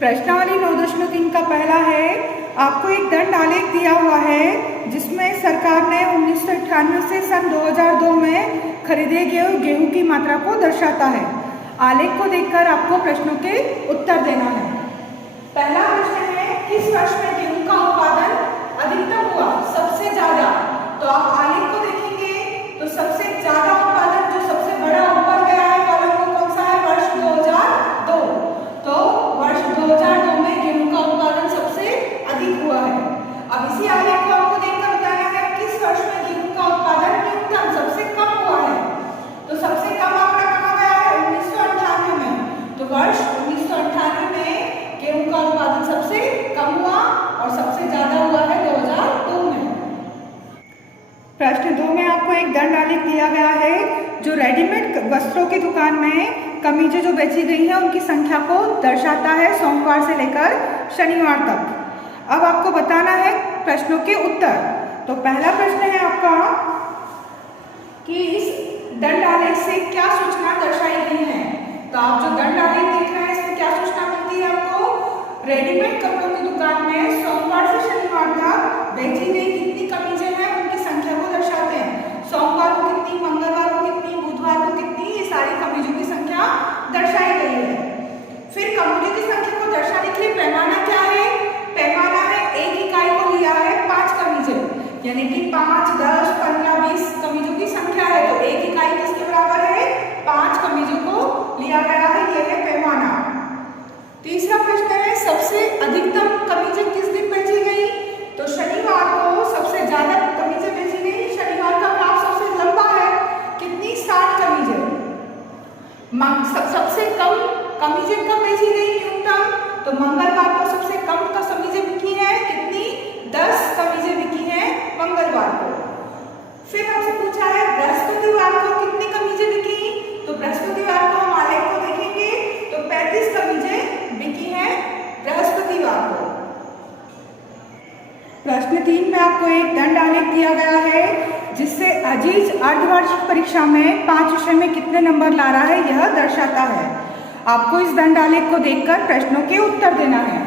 प्रश्नावली 9.3 का पहला है, आपको एक दंड आलेख दिया हुआ है जिसमें सरकार ने 1998 से सन 2002 में खरीदे गए गेहूं की मात्रा को दर्शाता है। आलेख को देखकर आपको प्रश्नों के उत्तर देना है। पहला प्रश्न है, किस वर्ष में गेहूं का उत्पादन अधिकतम हुआ, सबसे ज्यादा? तो आप आलेख को देखेंगे तो सबसे ज्यादा उत्पादन जो सबसे बड़ा ऊपर गया है कॉलम वो कौन सा है, वर्ष 2002। तो वर्ष 2002 में गेहूं का उत्पादन सबसे अधिक हुआ है। अब इसी आलेख को आपको देखकर बताना है किस वर्ष में गेहूं का उत्पादन न्यूनतम सबसे कम हुआ है। तो सबसे कम आंकड़ा कहाँ गया है, 1998 में। तो वर्ष 1998 में गेहूं का उत्पादन सबसे कम हुआ और सबसे ज्यादा हुआ है 2002 में। प्रश्न 2 में आपको एक दंड आलेख दिया गया है जो रेडीमेड वस्त्रों की दुकान में कमीजें जो बेची गई हैं उनकी संख्या को दर्शाता है सोमवार से लेकर शनिवार तक। अब आपको बताना है प्रश्नों के उत्तर। तो पहला प्रश्न है आपका कि इस दंड आलेख से क्या सूचना दर्शाई गई है। तो आप जो दंड आलेख देख रहे हैं इसमें क्या सूचना मिलती है आपको, रेडीमेड कपड़ों की दुकान में सोमवार से शनिवार तक बेची गई कितनी कमीजें हैं उनकी संख्या को दर्शाते हैं। सोमवार को कितनी, मंगलवार को कितनी, बुधवार को कितनी, ये सारी कमीजों की संख्या दर्शाई गई है। फिर कमीजों की संख्या को दर्शाने के लिए पैमाना क्या है, पैमाना है एक इकाई को लिया है 5 कमीजें, यानी कि 5, 10, 15, 20 कमीजों की संख्या है। तो एक इकाई किसके बराबर है, 5 कमीजों को लिया गया है, यह है पैमाना। तीसरा प्रश्न है, सबसे अधिकतम कमीजें किस दिन बेची गई। तो शनिवार को सबसे ज्यादा कमीजें बेची गई। शनिवार का ग्राफ सबसे लंबा है, कितनी, 60 कमीजें। सबसे कम कमीजें कब बेची गई, न्यूनतम। तो मंगलवार को सबसे कम का कमीजें बिकी है, कितनी, 10 कमीजें बिकी हैं मंगलवार को। फिर हमसे पूछा है बृहस्पतिवार को कितनी कमीजें बिकी। तो बृहस्पतिवार को हम आलेख को देखेंगे तो 35 कमीजें बिकी हैं बृहस्पतिवार को। प्रश्न 3 में आपको एक दंड आलेख दिया गया है जिससे अजीज अर्धवार्षिक परीक्षा में 5 विषय में कितने नंबर ला रहा है यह दर्शाता है। आपको इस दंड आलेख को देखकर प्रश्नों के उत्तर देना है।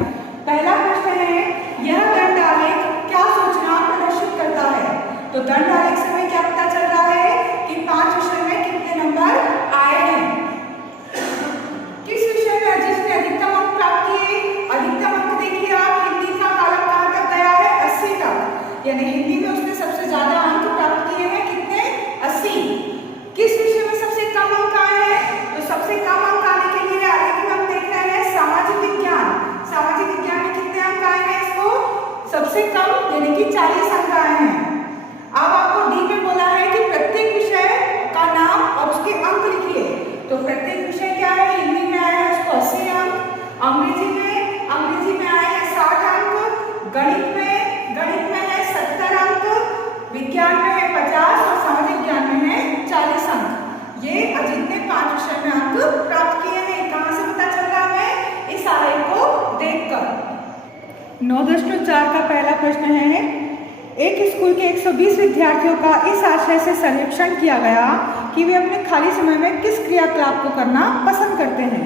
पहला प्रश्न है, यह दंड आलेख क्या सूचना प्रदर्शित करता है। तो दंड आलेख से हमें क्या पता चल रहा है कि 5 विषय में कितने नंबर आए हैं। किस विषय में अजीज ने अधिकतम अंक प्राप्त किए। अधिकतम अंक देखिए आप, हिंदी का कॉलम कहाँ तक गया है, 80 तक, यानी हिंदी में उसने सबसे ज्यादा अंक प्राप्त किए हैं, कितने, 80। किस विषय में सबसे कम अंक आए हैं। तो सबसे कम अंक आने के लिए आलेख में हम देख रहे हैं सामाजिक विज्ञान। सामाजिक विज्ञान में कितने अंक आए हैं, इसको सबसे कम यानी कि 40 अंक आए हैं। अब आपको डी में बोला है कि प्रत्येक विषय का नाम और उसके अंक लिखिए। तो प्रत्येक विषय क्या है, हिंदी में आया है उसको 80 अंक, अंग्रेजी में आए हैं 60 अंक, गणित में है 70 अंक, विज्ञान में है 50 और सामाजिक विज्ञान में है 40 अंक। ये अजीत ने 5 विषय में अंक प्राप्त किए हैं। कहाँ से पता चल रहा है, इस आलेख को देखकर। 9.4 का पहला प्रश्न है, एक स्कूल के 120 विद्यार्थियों का इस आशय से सर्वेक्षण किया गया कि वे अपने खाली समय में किस क्रियाकलाप को करना पसंद करते हैं।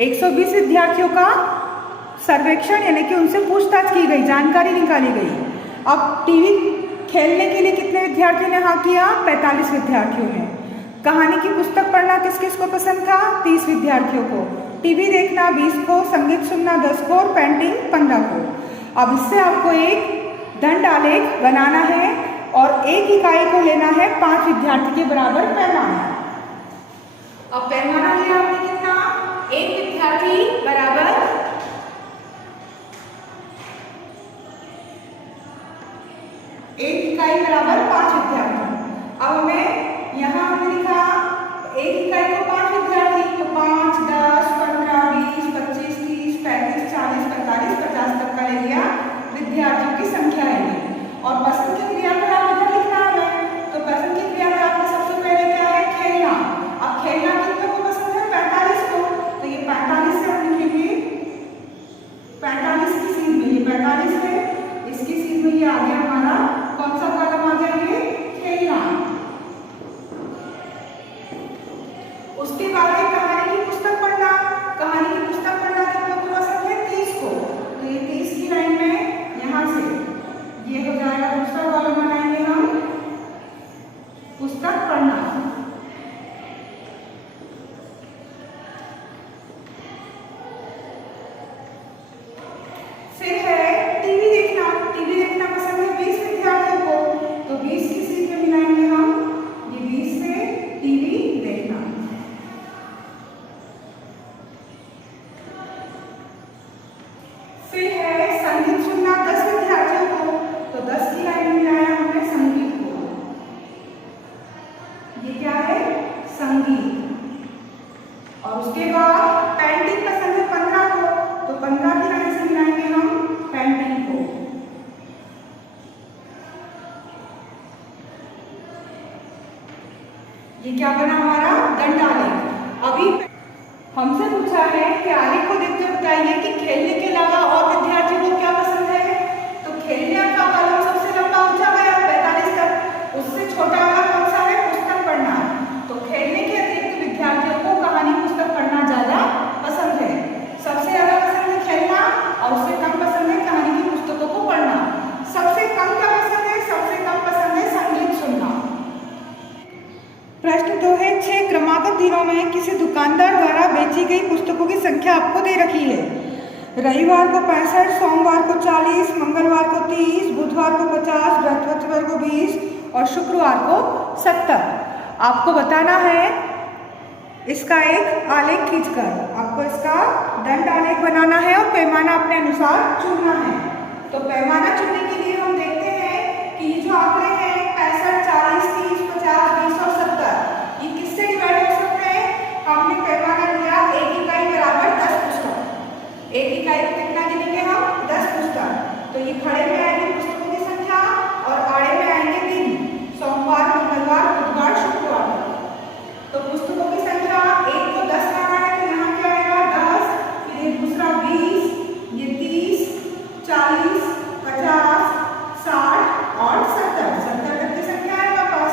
120 विद्यार्थियों का सर्वेक्षण यानी कि उनसे पूछताछ की गई, जानकारी निकाली गई। अब टीवी खेलने के लिए कितने विद्यार्थियों ने हाँ किया, 45 विद्यार्थियों ने। कहानी की पुस्तक पढ़ना किस किस को पसंद था, 30 विद्यार्थियों को। टीवी देखना 20 को, संगीत सुनना 10 को और पेंटिंग 15 को। अब इससे आपको एक दंड आलेख बनाना है और एक इकाई को लेना है 5 विद्यार्थी के बराबर पैमाना। अब पैमाना लिया हमने कितना, एक विद्यार्थी बराबर एक इकाई बराबर 5 विद्यार्थी। अब हमें यहाँ हमने लिखा एक इकाई को 5 विद्यार्थी, तो 5, 10, 15, 20, 25, 30, 35, 40, 45, 50 तक का ले लिया विद्यार्थियों की संख्या है ये। और पसंद की क्रिया पर आप इधर लिखना है। तो पसंद की क्रिया पर आपने सबसे पहले क्या है, खेलना। अब खेलना कितने को और उसके बाद पेंटिंग पसंद है 15 को, तो 15 की लाइन से मिलाएंगे हम पेंटिंग को। ये क्या बना हमारा दंड आलेख। अभी हमसे पूछा है कि आलेख को देखते बताइए कि खेलने के अलावा और विद्यार्थियों को क्या पसंद है। तो खेलने का कॉलम सबसे लंबा ऊंचा गया 45 तक, उससे छोटा वाला कौन सा है पुस्तक पढ़ना। तो खेलने के अतिरिक्त विद्यार्थियों को कहानी पुस्तक पढ़ना ज्यादा पसंद है। सबसे ज्यादा पसंद है खेलना और उससे कम पसंद है कहानी की पुस्तकों को पढ़ना। सबसे कम क्या पसंद है, सबसे कम पसंद है संगीत सुनना। प्रश्न 2 है 6 क्रमागत दिनों में किसी दुकानदार द्वारा बेची गई पुस्तकों की संख्या आपको दे रखी है। रविवार को 65, सोमवार को 40, मंगलवार को 30, बुधवार को 50, बृहस्पतिवार को 20 और शुक्रवार को 70। आपको बताना है इसका एक आलेख खींचकर। आपको इसका दंड आलेख बनाना है और पैमाना अपने अनुसार चुनना है। तो पैमाना चुनने के लिए हम देखते हैं कि ये जो आंकड़े हैं 65, 40, 30, 50, 20 और 70, ये किससे डिवाइड हो सकते हैं। हमने पैमाना लिया 1 इकाई बराबर 10 पुस्तक। 1 इकाई को कितना गिनेंगे हम 10 पुस्तक। तो ये खड़े में आएंगे पुस्तकों की संख्या और आड़े में आएंगे दिन, सोमवार, मंगलवार, बुधवार, शुक्रवार। तो पुस्तकों की संख्या 1 को 10 लाना है तो यहाँ क्या आएगा 10, फिर ये दूसरा 20, ये 30, 40, 50, 60 और 70 तक की संख्या है हमारे पास।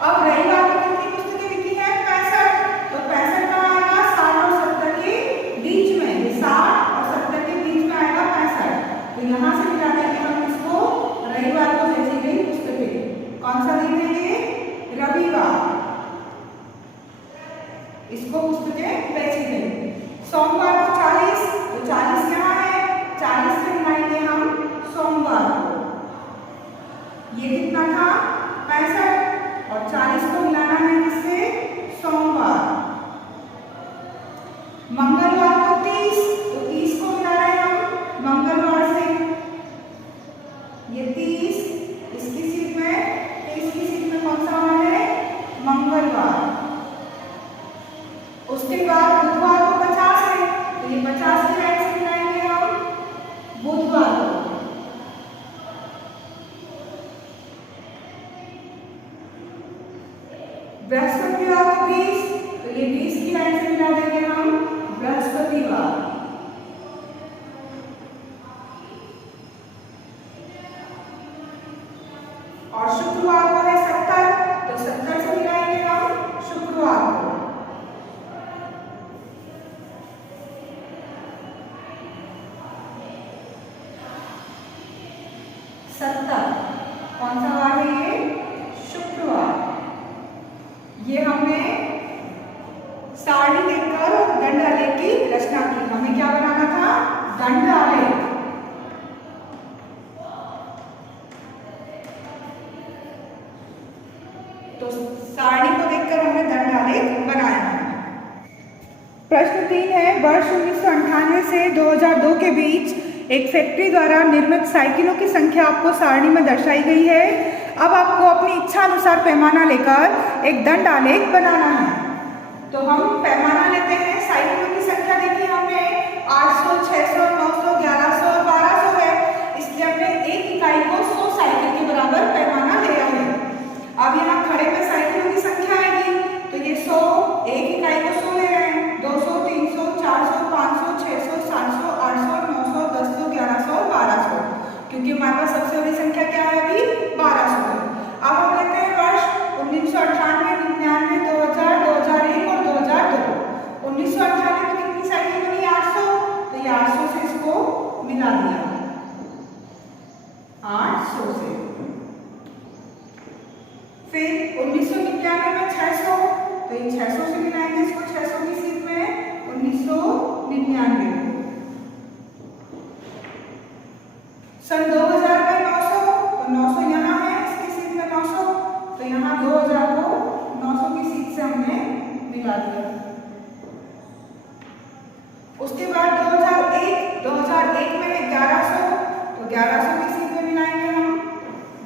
अब रविवार को कितनी पुस्तकें बिकी है 65, तो 65 का आएगा 60 और 70 के बीच में, ये 60 और 70 के बीच में आएगा 65। तो यहाँ से मिला देंगे हम इसको रविवार को बेची गई पुस्तकें। कौन सा दिन है ये रविवार, इसको पुस्तकें बेची गई। सोमवार को 40, तो 40 यहाँ है, 40 से मिलाएंगे हम सोमवार को। ये कितना था 65 और 40 को मिलाना है किससे सोमवार। मंगलवार को 30, तो 30 को मिलाना है हम मंगलवार से। ये 30 इसकी सीट में, 30 की सीट में कौन सा वाला है मंगलवार। उसके बाद बुधवार को 50 है, तो ये 50 की लाइन से मिलाएंगे हम बुधवार को। बृहस्पतिवार को 20, तो ये 20 की लाइन से मिला देंगे हम बृहस्पतिवार। और शुक्रवार को है 70, तो 70 से मिलाएंगे हम शुक्रवार को। कौन सा वार है ये शुक्रवार। ये हमने सारणी देखकर दंड आलेख की रचना की। हमें क्या बनाना था दंड आलेख। तो सारणी को देखकर हमने दंड आलेख बनाया है। प्रश्न 3 है वर्ष 1998 से 2002 के बीच एक फैक्ट्री द्वारा निर्मित साइकिलों की संख्या आपको सारणी में दर्शाई गई है। अब आपको अपनी इच्छा अनुसार पैमाना लेकर एक दंड आलेख बनाना है। तो हम पैमाना लेते हैं। साइकिलों की संख्या देखिए हमने 800, 600, 900, 1100 और 1200 है, इसलिए हमने 1 इकाई को 100 साइकिल के बराबर पैमाना लिया है। अब यहाँ खड़े में साइकिलों की संख्या आएगी, तो ये 100, 1 इकाई को 100 ले रहे हैं, 200, 300, 400, 500, 600, 700, 800, 900, 1000, 1100 और 1200, क्योंकि हमारे पास सबसे बड़ी संख्या क्या है अभी 1200 है। अब हम लेते हैं वर्ष 1998, 99, 2000, 2001 और 2002। 1998 में कितनी साइकिल बनी 800, तो ये 800 से इसको मिला दिया 800 से। फिर 1999 में 600, तो ये 600 से मिलाएंगे इसको 600 की सीट में 1999। सन 2000 में 900, तो 900 यहाँ है इसकी सीट में 900, तो यहाँ 2000 को 900 की सीट से हमने मिला दिया। उसके बाद 2001 में 1100, तो 1100 की सीट में मिलाएंगे हम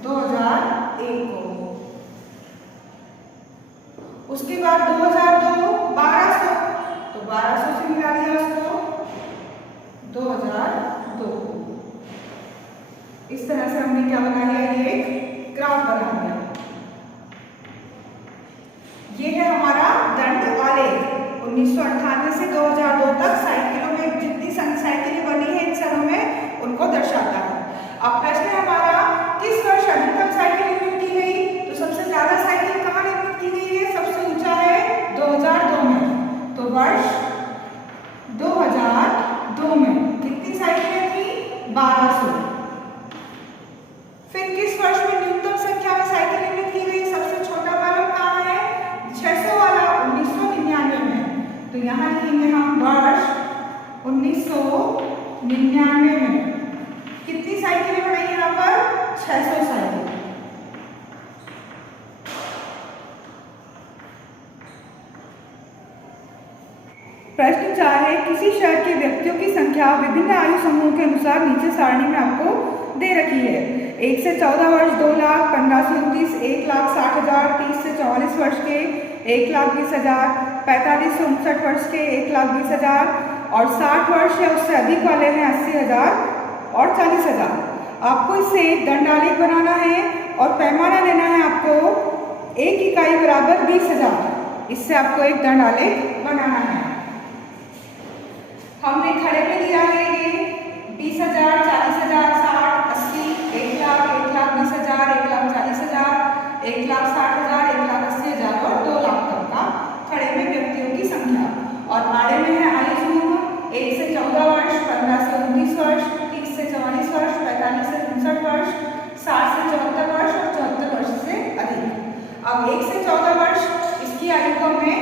2001 को। उसके बाद 2002 1200, तो इस तरह से हमने क्या बना लिया, ये एक ग्राफ बना लिया। ये है हमारा दंड आलेख। 1998 से 2002 तक साइकिलों में जितनी साइकिलें बनी है इन शहरों में उनको दर्शाता है। अब प्रश्न है हमारा, किस वर्ष अधिकतम साइकिल निर्मित की गई? तो सबसे ज्यादा साइकिल कहाँ निर्मित की गई है? सबसे ऊंचा है 2002 में। तो वर्ष 2002 में कितनी साइकिलें थी? 1200। फिर किस वर्ष में न्यूनतम संख्या में साइकिल निर्मित की गई? सबसे छोटा मालूम कहाँ है? 600 वाला 1999 में। तो यहाँ लिखेंगे हम वर्ष 1999 में कितनी साइकिलें बनाई यहाँ पर? 600 साइकिल। प्रश्न 4 है, किसी शहर के व्यक्तियों की संख्या विभिन्न आयु समूह के अनुसार नीचे सारणी में आपको दे रखी है। 1 से 14 वर्ष 2 लाख, 15 से 29 1,60,000, 30 से 44 वर्ष के 1,20,000, 45 से 59 वर्ष के 1,20,000 और 60 वर्ष या उससे अधिक वाले हैं 80,000 और 40,000। आपको इससे दंड आलेख बनाना है और पैमाना लेना है आपको 1 इकाई बराबर 20,000। इससे आपको एक दंड आलेख बनाना है। हमने खड़े पे दिया है ये 20,000, 40,000, 60, 80, 1 लाख, 1,20,000, 1,40,000, 1,60,000, 1,80,000 और 2 लाख तक का खड़े में व्यक्तियों की संख्या। और आड़े में है आयु समूह 1 से 14 वर्ष, 15 से 29 वर्ष, 30 से 44 वर्ष, 45 से 59 वर्ष, 60 से 74 वर्ष और 74 वर्ष से अधिक। अब 1 से 14 वर्ष इसकी आयु को हमें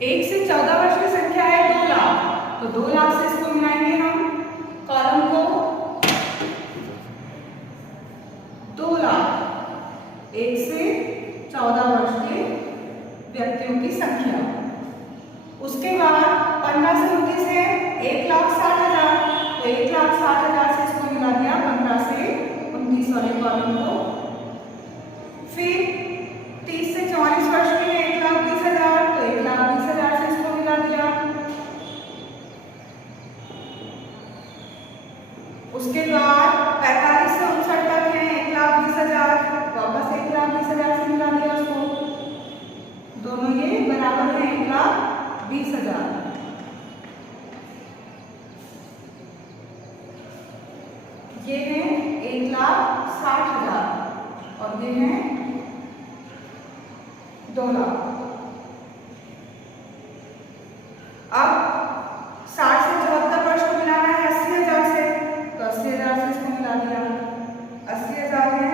1 से 14 वर्ष की संख्या है 2 लाख, तो 2 लाख से इसको मिलाएंगे हम कॉलम को 2 लाख 1 से 14 वर्ष के व्यक्तियों की संख्या। उसके बाद 15 से 29 है 1,60,000, तो 1,60,000 से इसको मिला दिया 15 से 29 वाले कॉलम को। फिर 30 से 44 वर्ष के लिए 1,20,000, तो 1,20,000 से इसको मिला दिया। उसके बाद 45 से 59 तक है 1,20,000, वापस 1,20,000 से मिला दिया उसको। दोनों ये बराबर है 1,20,000। ये है 1,60,000 और ये है 2 लाख। अब 60 से 74 वर्ष को मिलाना है 80,000 से, तो 80,000 से इसको मिला दिया। 80,000 है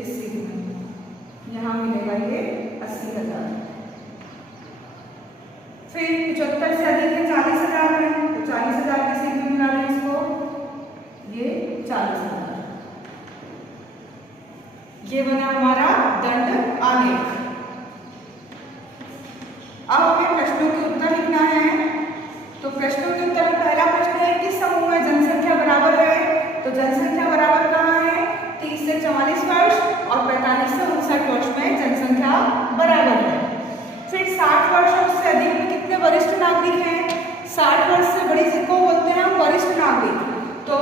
इसी यहाँ मिलेगा ये 80,000। फिर 75 से अधिक है 40,000 है, तो 40,000 के सीध में मिला रहे हैं इसको, ये 40,000। ये बना हमारा दंड आलेख। अब हमें प्रश्नों के उत्तर लिखना है। तो प्रश्नों के उत्तर में पहला प्रश्न है, किस समूह में जनसंख्या बराबर है? तो जनसंख्या बराबर कहाँ है? 30 से 44 वर्ष और 45 से 59 वर्ष में जनसंख्या बराबर है। फिर 60 वर्ष और उससे अधिक में कितने वरिष्ठ नागरिक हैं? 60 वर्ष से बड़ी जिनको बोलते हैं हम वरिष्ठ नागरिक। तो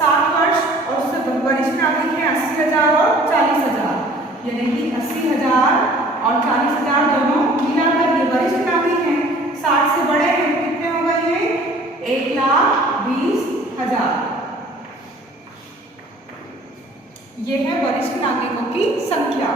60 वर्ष और उससे वरिष्ठ नागरिक हैं 80,000 और 40,000, यानी कि 80,000 और 40,000 दोनों मिलाकर ये वरिष्ठ नागरिक हैं। 60 से बड़े हैं कितने हो गए हैं? 1,20,000। ये है वरिष्ठ नागरिकों की संख्या।